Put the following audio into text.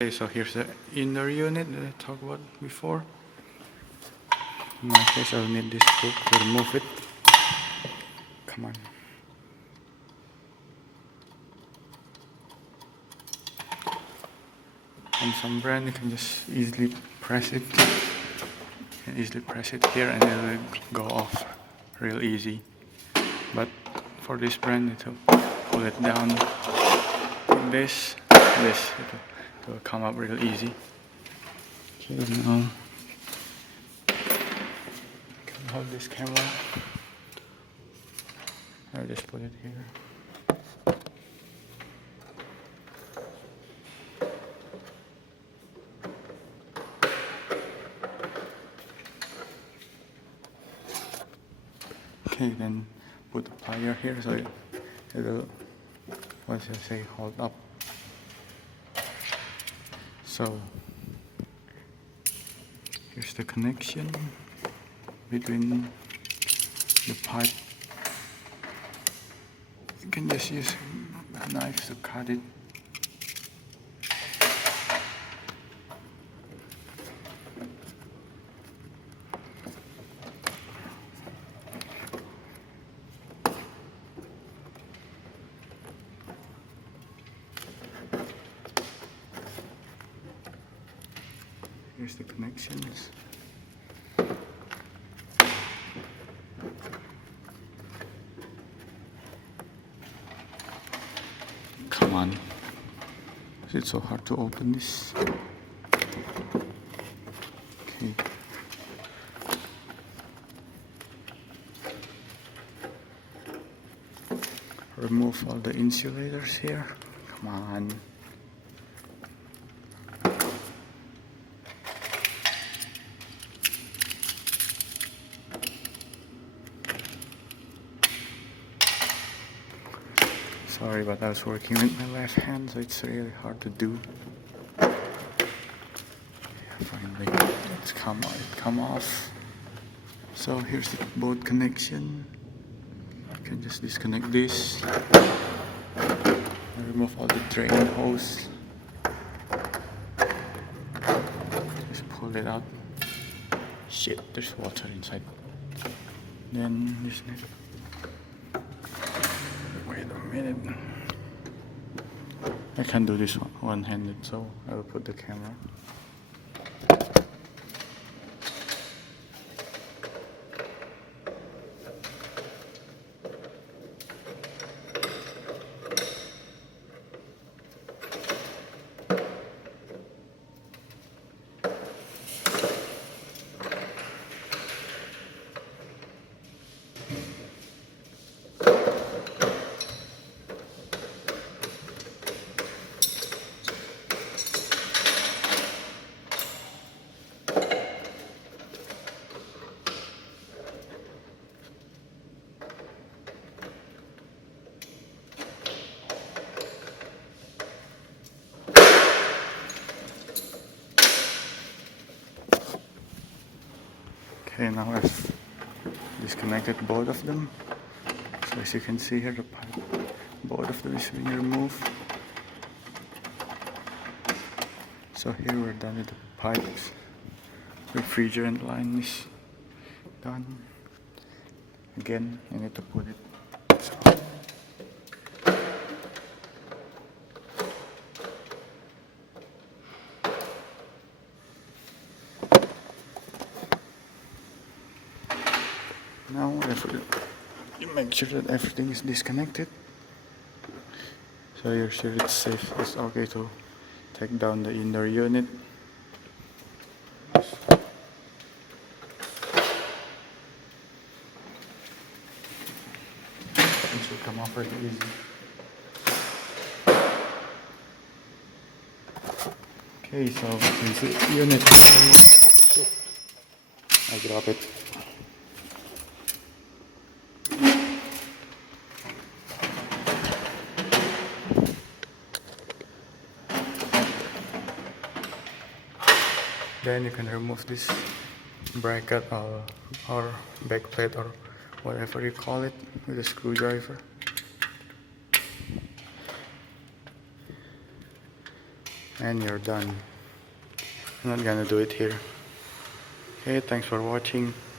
Okay, so here's the inner unit that I talked about before. In my case, I'll need this hook to remove it. Come on. On some brand, you can just easily press it. You can easily press it here and it will go off real easy. But for this brand, you need to pull it down like this. It will come up real easy. Okay, now hold this camera. I'll just put it here. Okay, then put the plier here so it will, what should I say, hold up. So here's the connection between the pipe. You can just use a knife to cut it. Here's the connections. Come on. Is it so hard to open this? Okay. Remove all the insulators here. Come on. Sorry, but I was working with my left hand, so it's really hard to do. Yeah, finally, it's come off. So here's the both connection. You can just disconnect this. Remove all the drain hose. Just pull it out. Shit, there's water inside. Then this next. Wait a minute. I can't do this one-handed, so I will put the camera. Okay, now I've disconnected both of them. So as you can see here, the pipe, both of them is being removed. So here we're done with the pipes. Refrigerant line is done. Again, you need to put it. Now you make sure that everything is disconnected, so you're sure it's safe. It's okay to take down the inner unit. It should come off pretty easy. Okay, so since the unit is removed, oh shit, I dropped it. Then you can remove this bracket or back plate or whatever you call it with a screwdriver. and you're done. I'm not gonna do it here. Okay, thanks for watching.